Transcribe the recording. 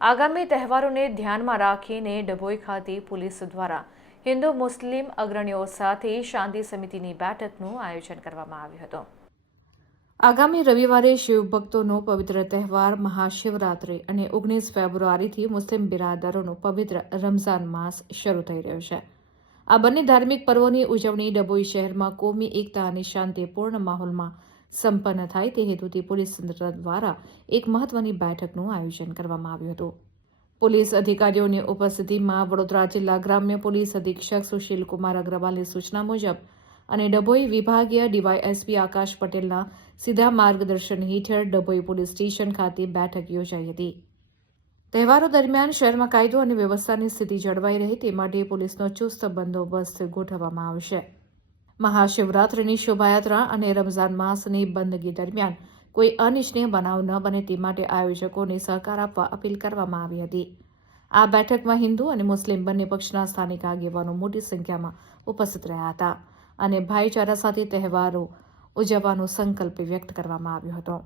આગામી તહેવારોને ધ્યાનમાં રાખીને ડભોઈ ખાતે પોલીસ દ્વારા હિન્દુ મુસ્લિમ અગ્રણીઓ સાથે શાંતિ સમિતિની બેઠકનું આયોજન કરવામાં આવ્યું હતું. આગામી રવિવારે શિવભક્તોનો પવિત્ર તહેવાર મહાશિવરાત્રિ અને ઓગણીસ ફેબ્રુઆરીથી મુસ્લિમ બિરાદરોનો પવિત્ર રમઝાન માસ શરૂ થઈ રહ્યો છે. આ બંને ધાર્મિક પર્વોની ઉજવણી ડભોઈ શહેરમાં કોમી એકતા અને શાંતિપૂર્ણ માહોલમાં સંપન્ન થાય તે હેતુથી પોલીસ તંત્ર દ્વારા એક મહત્વની બેઠકનું આયોજન કરવામાં આવ્યું હતું. પોલીસ અધિકારીઓની ઉપસ્થિતિમાં વડોદરા જિલ્લા ગ્રામ્ય પોલીસ અધિક્ષક સુશીલ કુમાર અગ્રવાલની સૂચના મુજબ અને ડભોઈ વિભાગીય ડીવાયએસપી આકાશ પટેલના સીધા માર્ગદર્શન હેઠળ ડભોઈ પોલીસ સ્ટેશન ખાતે બેઠક યોજાઈ હતી. તહેવારો દરમિયાન શહેરમાં કાયદો અને વ્યવસ્થાની સ્થિતિ જળવાઈ રહે તે માટે પોલીસનો ચુસ્ત બંદોબસ્ત ગોઠવવામાં આવશે. મહાશિવરાત્રિની શોભાયાત્રા અને રમઝાન માસની બંદગી દરમિયાન કોઈ અનિચ્છનીય બનાવ ન બને તે માટે આયોજકોને સહકાર આપવા અપીલ કરવામાં આવી હતી આ બેઠકમાં હિન્દુ અને મુસ્લિમ બંને પક્ષના સ્થાનિક આગેવાનો મોટી સંખ્યામાં ઉપસ્થિત રહ્યા હતા અને ભાઈચારા સાથે તહેવારો ઉજવવાનો સંકલ્પ વ્યક્ત કરવામાં આવ્યો હતો